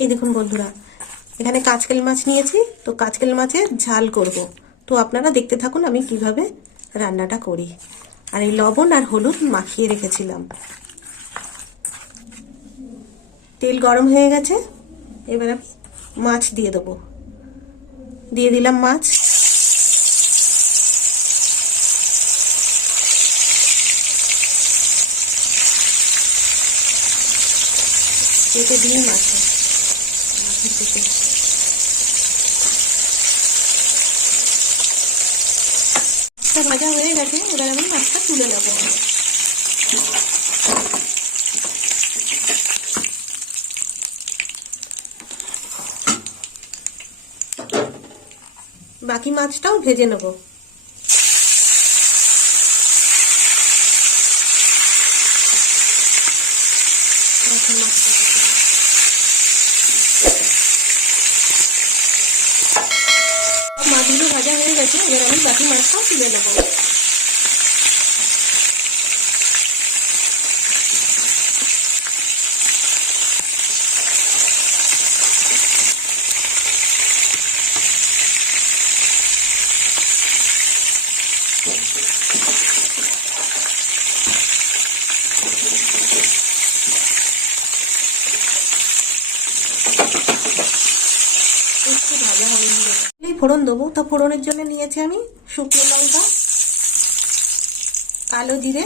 এই দেখুন বন্ধুরা, এখানে কাচকেল মাছ নিয়েছি, তো কাচকেল মাছের ঝাল করব। তো আপনারা দেখতে থাকুন আমি কিভাবে রান্নাটা করি। আর এই লবণ আর হলুদ মাখিয়ে রেখেছিলাম। তেল গরম হয়ে গেছে, এবার আমি মাছ দিয়ে দেবো। দিয়ে দিলাম মাছ। কেটে দিই মাছে ভাজা হয়ে গেছে, এবার আমি মাছটা তুলে নেব। বাকি মাছটাও ভেজে নেব। মাছগুলো ভাজা হয়ে গেছে, এবার আমি বাকি মাছটাও তুলে নেব। একটু ভাজা হবে, ফোড়ন দেবো। তো ফোড়নের জন্য নিয়েছি আমি শুকনো লঙ্কা, কালো জিরে,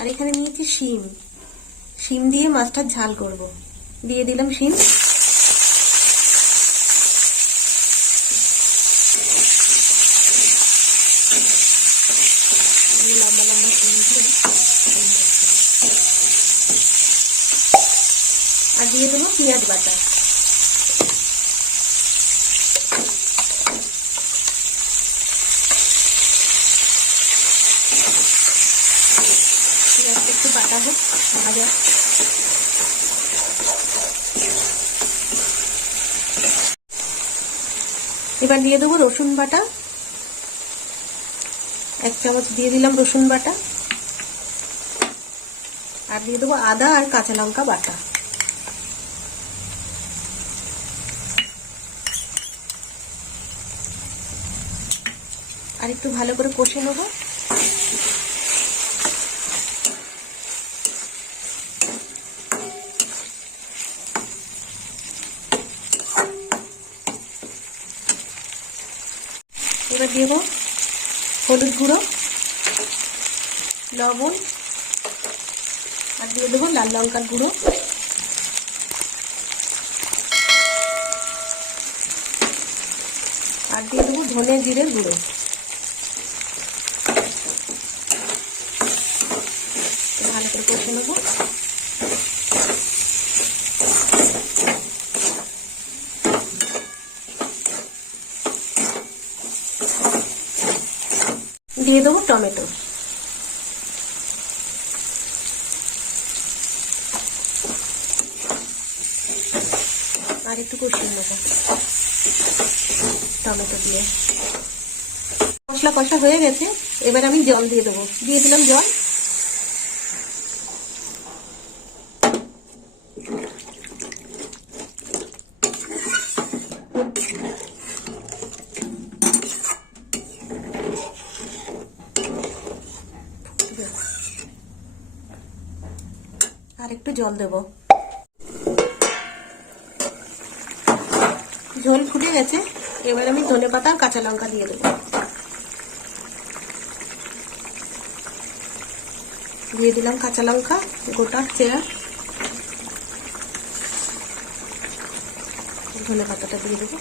আর এখানে নিয়েছি শিম। শিম দিয়ে মাছটার ঝাল করব। দিয়ে দিলাম শিম। লম্বা লম্বা শিম দিয়ে আর দিয়ে দেবো পেঁয়াজ বাটা। পেঁয়াজটা একটু বাটা হোক, ভাজা। এবার দিয়ে দেবো রসুন বাটা। 1 চামচ দিয়ে দিলাম রসুন বাটা। আর দিয়ে দেবো আদা আর কাঁচা লঙ্কা বাটা। আর একটু ভালো করে কষে নেবো। এবার দেবো হলুদ গুঁড়ো, লবণ, আর দিয়ে দেবো লাল লঙ্কার গুঁড়ো। আর দিয়ে দেবো ধনে জিরের গুঁড়ো। ভালো করে কষে নেবো। দিয়ে দেবো টমেটো। আর একটু কষিয়ে নেবো টমেটো দিয়ে। মশলা কষা হয়ে গেছে, এবার আমি জল দিয়ে দেবো। দিয়ে দিলাম জল। আর একটু জল দেব। ঝোল ফুটে গেছে, এবার আমি ধনেপাতা আর কাঁচা লঙ্কা দিয়ে দেবো। দিয়ে দিলাম কাঁচা লঙ্কা গোটা চেরা। ধনেপাতাটা দিয়ে দেবো।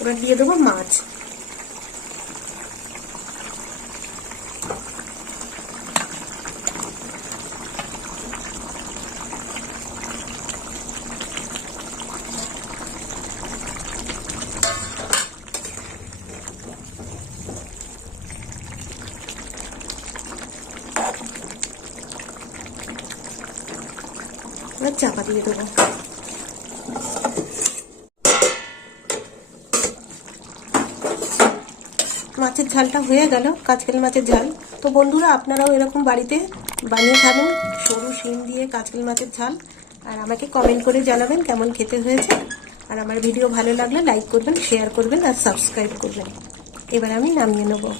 এবার দিয়ে দেবো মাছ। এবার চাপা দিয়ে দেবো। মাছের ঝালটা হয়ে গেল, কাঁচকেল মাছের ঝাল। তো বন্ধুরা আপনারাও এরকম বাড়িতে বানিয়ে খাবেন সরু শিম দিয়ে কাঁচকেল মাছের ঝাল, আর আমাকে কমেন্ট করে জানাবেন কেমন খেতে হয়েছে। আর আমার ভিডিও ভালো লাগলে লাইক করবেন, শেয়ার করবেন আর সাবস্ক্রাইব করবেন। এবার আমি নামিয়ে নেবো।